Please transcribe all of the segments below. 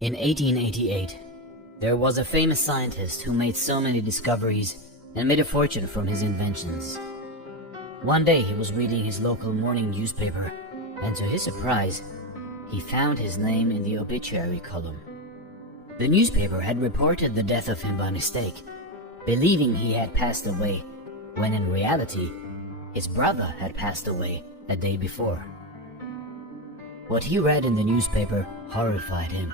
In 1888, there was a famous scientist who made so many discoveries and made a fortune from his inventions. One day he was reading his local morning newspaper, and to his surprise, he found his name in the obituary column. The newspaper had reported the death of him by mistake, believing he had passed away, when in reality, his brother had passed away a day before. What he read in the newspaper horrified him.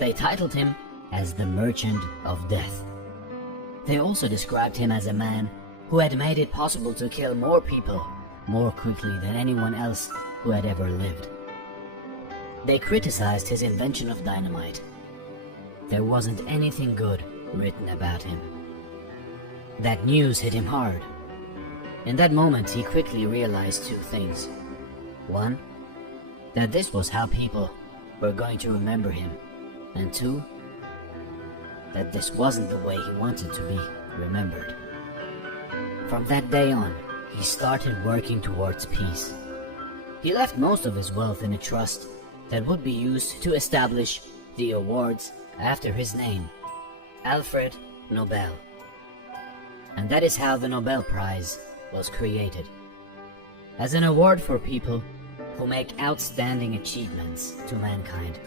They titled him as the Merchant of Death. They also described him as a man who had made it possible to kill more people more quickly than anyone else who had ever lived. They criticized his invention of dynamite. There wasn't anything good written about him. That news hit him hard. In that moment, he quickly realized two things. One, that this was how people were going to remember him. And two, that this wasn't the way he wanted to be remembered. From that day on, he started working towards peace. He left most of his wealth in a trust that would be used to establish the awards after his name, Alfred Nobel. And that is how the Nobel Prize was created, as an award for people who make outstanding achievements to mankind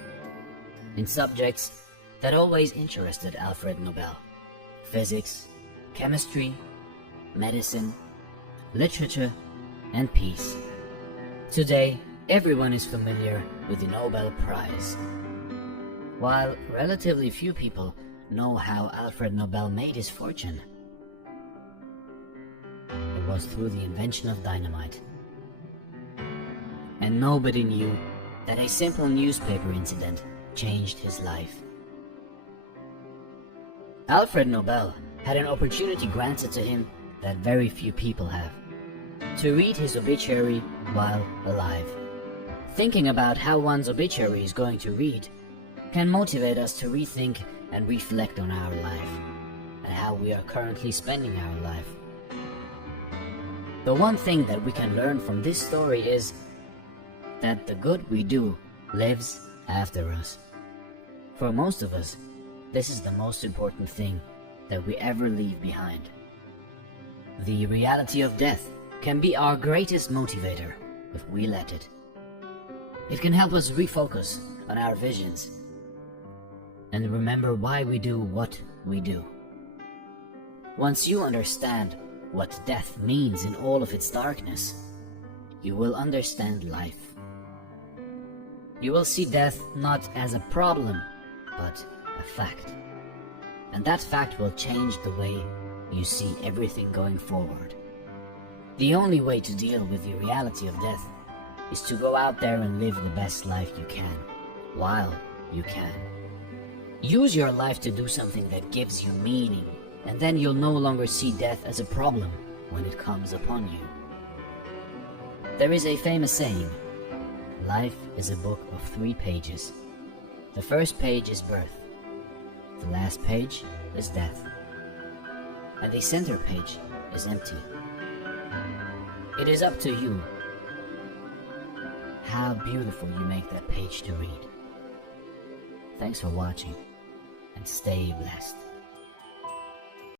in subjects that always interested Alfred Nobel: physics, chemistry, medicine, literature, and peace. Today, everyone is familiar with the Nobel Prize. While relatively few people know how Alfred Nobel made his fortune, it was through the invention of dynamite. And nobody knew that a simple newspaper incident changed his life. Alfred Nobel had an opportunity granted to him that very few people have: to read his obituary while alive. Thinking about how one's obituary is going to read can motivate us to rethink and reflect on our life and how we are currently spending our life. The one thing that we can learn from this story is that the good we do lives after us. For most of us, this is the most important thing that we ever leave behind. The reality of death can be our greatest motivator if we let it. It can help us refocus on our visions and remember why we do what we do. Once you understand what death means in all of its darkness, you will understand life. You will see death not as a problem, but a fact. And that fact will change the way you see everything going forward. The only way to deal with the reality of death is to go out there and live the best life you can, while you can. Use your life to do something that gives you meaning, and then you'll no longer see death as a problem when it comes upon you. There is a famous saying: life is a book of 3 pages. The first page is birth, the last page is death, and the center page is empty. It is up to you how beautiful you make that page to read. Thanks for watching, and stay blessed.